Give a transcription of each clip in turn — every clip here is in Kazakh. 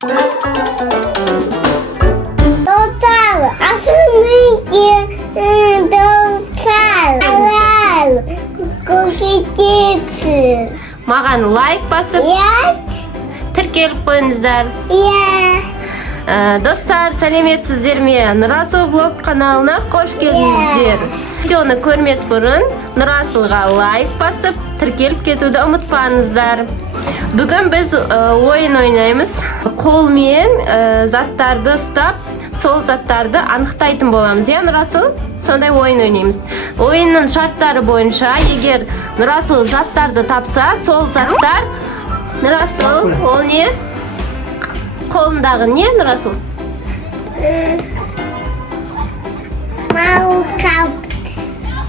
Total, asumir total, koşucu. Маған лайк басып, тіркеліп қойыңыздар. Достар, сәлеметсіздер ме? Нұрасыл блог каналына қош келдіңіздер. Видеоны көрмес бұрын Нұрасылға лайк басып, тіркеліп кетуді ұмытпаңыздар. Бүгін біз ойын ойнаймыз. Қолмен заттарды ұстап, сол заттарды анықтайтын боламыз. Нұрасыл? Сондай ойын ойнаймыз. Ойынның шарттары бойынша, егер Нұрасыл заттарды тапса, сол заттар Нұрасыл, ол не? Қолындағы не, Нұрасыл?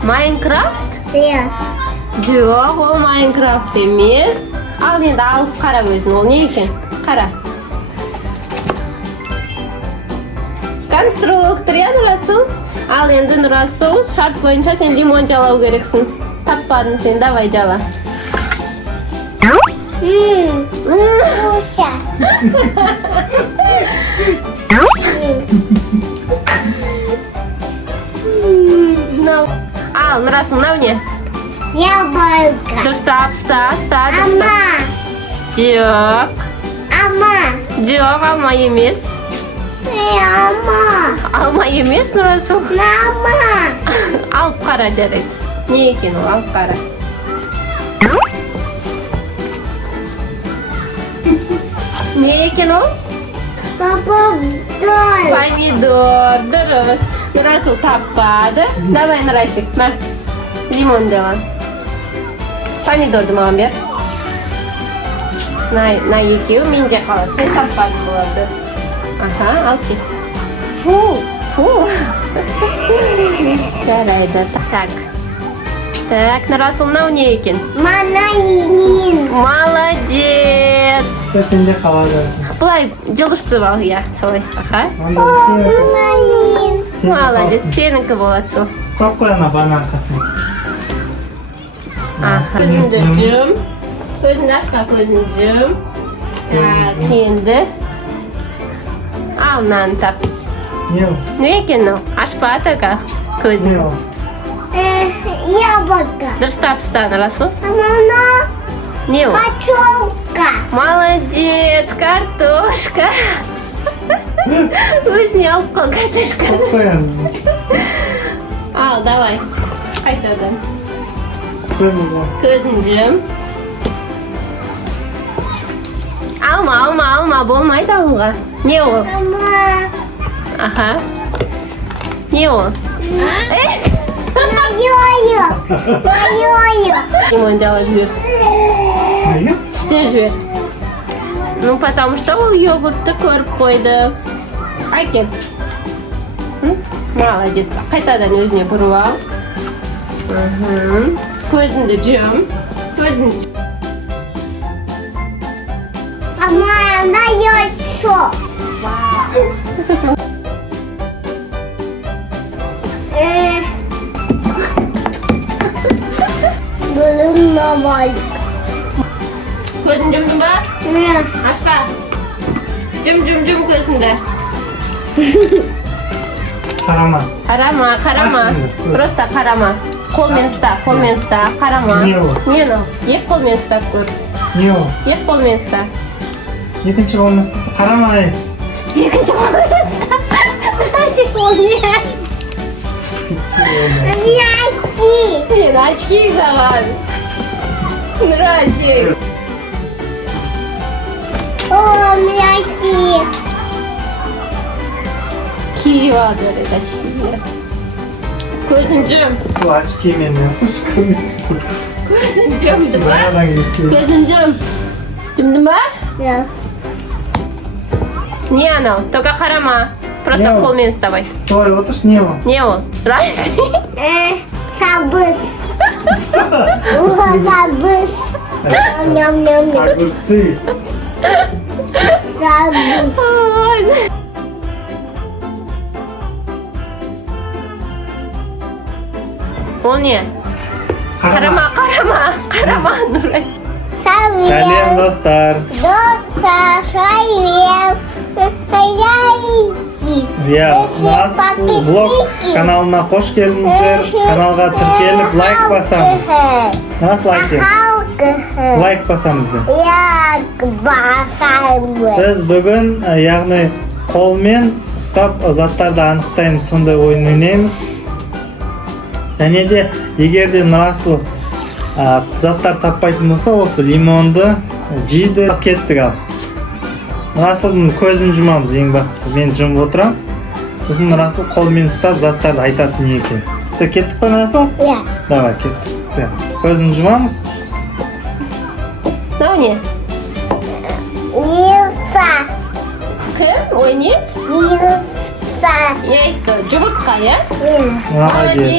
Майнкрафт? Жоқ, ол Майнкрафт емес. Ал енді алып қара өзін, ол не екен? Қара. Конструктор, Нұрасыл? Ал енді Нұрасыл, шарт бойынша сен лимон жалау керексің. Таппадың сен, давай жала. Уша. Ал, Нұрасыл, мынау не? Яблоко. Дұрыстап, ұста. Алма. Жоқ. Алма. Жоқ, алма емес. Алма. Алма емес, Нұрасыл. Алма. Алып қара жарайды. Не екен ол, алып қара. Не екен ол? Помидор. Помидор, дұрыс. Нұрасыл таппады. Давай, Нұрасик, на. Лимон жала. Помидорды маған бер. На екеу, менде қалады. Сен таппадың болады. Аха, ал кет. Фу. Жарайды. Так, Нұрасыл, мынау не екен? Мандарин. Молодец. Сенде қалады. Бұлай жылғыштырып ал, солай. Аха. Мандарин. Молодец, сенікі болады сол. Қойып қой ана банан қасын. Көзіңді жум. Көзіңді ашқа, көзіңді жум. Так, енді. Ал, мынаны тап. Не ол? Не екен ол? Ашпа атаға Не көзің. ол? Яблоко. Дұрыстап ұстан, Расул. Мама. Не ол? Картошка. Молодец, картошка. Өзіне алып қал картошка. Қой ана. Ал, давай. Қайтадан. Көзін жум. Алма, болмайды алуға. Не ол? Мама. Аха. Не ол? Йо-йо. Лимон жала жібер. Неге? Тістер жібер. Ну, потому что ол йогуртты көріп қойды. Әкел. Молодец. Қайтадан өзіне бұрып ал. Көзіңді жум. Мама, на яйцо. Бөлім намай. Көзін жұмдың ба? Ашқа. Жум көзіңді. Қарама. Қарама. Просто қарама. Қолмен ұста. Қарама. Не ол? Не ол? Ек қолмен ұстап көр. Не ол? Ек қолмен ұста. Екінші қолмен ұстаса қарамай. Екінші қолмен ұста. Нұрасик, ол не? Мячи. Мен очки саған. Нұрасик. О, мячи. Киіп алды очкиді. Көзін жум. Бұл очки мен Көзін жумды ба? Баяғыдан еске. Көзін жум. Жумдың ба? Да. Не анау? Только қарама. Просто Не ол? қолмен ұстабай. Солай отырш, не ол? Не ол? Нұрасик. Сабыз. Сабыз. Ням-ням-ням. Огурцы. Сабыз. Ол не? Қарама, Нұрай. Салем. Сәлем достар. Достар, салем. Яйки. Иә, Нұрасыл блог каналына қош келдіңіздер. Каналға тіркеліп лайк басамыз. Нұрас лайк ет. Лайк басамыз де. Як басамыз. Біз бүгін яғни қолмен ұстап заттарды анықтаймыз, сондай ойын ойнаймыз. Және де егер де Нұрасыл заттар таппайтын болса, осы лимонды жейді. Кеттік ал. Нұрасылдың көзін жұмамыз ең бастысы. Мен жұмып отырам. Сосын Нұрасыл қолмен ұстап заттарды айтатын не екен. Все, кеттік па Нұрасыл? Иә. Давай, кеттік. Все, көзін жұмамыз. Мынау не? Илса. Кім? Ой, не? Илса. Яйцо, жұмыртқа, иә? Молодец.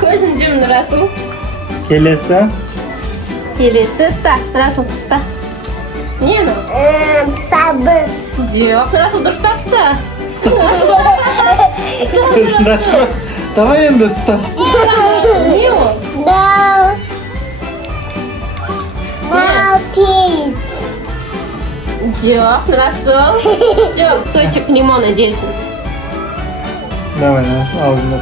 Көзін жұм, Нұрасыл. Келесі. Келесі, ұста. Нұрасыл, ұста. Не ну? Сабыз. Жоқ, Нұрасыл, дұрыстап ұста. Көзінді ашма. Давай енді ұста. Не ол? Дау. Дау пиц. Жоқ, Нұрасыл. Жоқ, сочек лимона жейсің. Давай, Нұрасыл, аузында.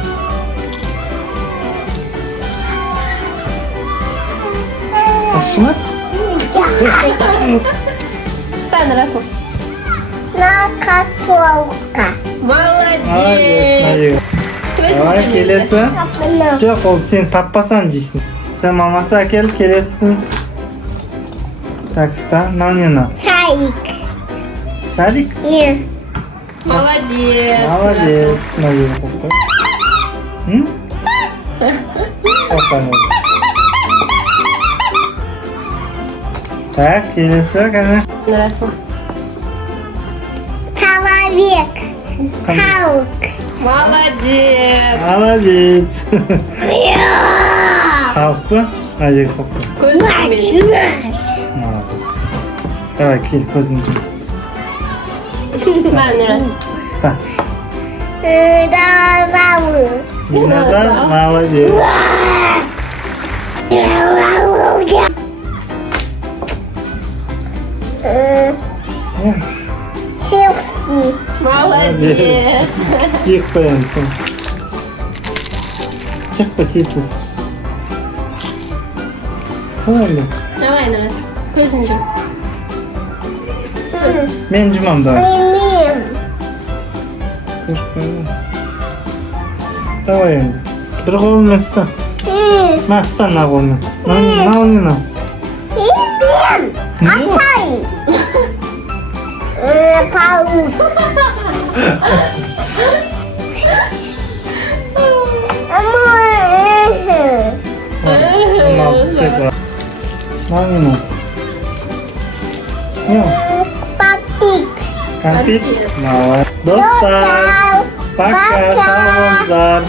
Ашма? Ұста, Нұрасыл. На картошка. Молодец. Давай, келесі. Жоқ, ол сен таппасан жейсің. Сен мамасы әкеліп келесің. Так, ұста. Мынау не мынау? Шарик. Шарик? Иә. Молодец. Молодец. Мына жерге қойып қой. М? Опа, мына. Так, келесі кәне. Нұрасыл. Человек. Хаук. Молодец. Молодец. Халық па? Мына жерге қойып қой. Көзін жүрмейді. Молодец. Давай, кел, көзін жүр. Мә, Нұрасыл. Ұста. Динозавр. Динозавр, молодец. Силси. Молодец. Тихо қоямын. Тихо, тиісіз. Ой, Давай, Нұрасыл. Көзін жүр. мен жұмам, давай. Лимин. Көш қойма. Давай енді. Бір қолымен ұста. Ма, ұста мына қолымен. Мынау не мынау? Лимин. Не? Атай. Паук. Мынау цикл. Мынау не мынау? Не? Папик. Кәмпит? Молодец. Достар, пока, сау болыңыздар.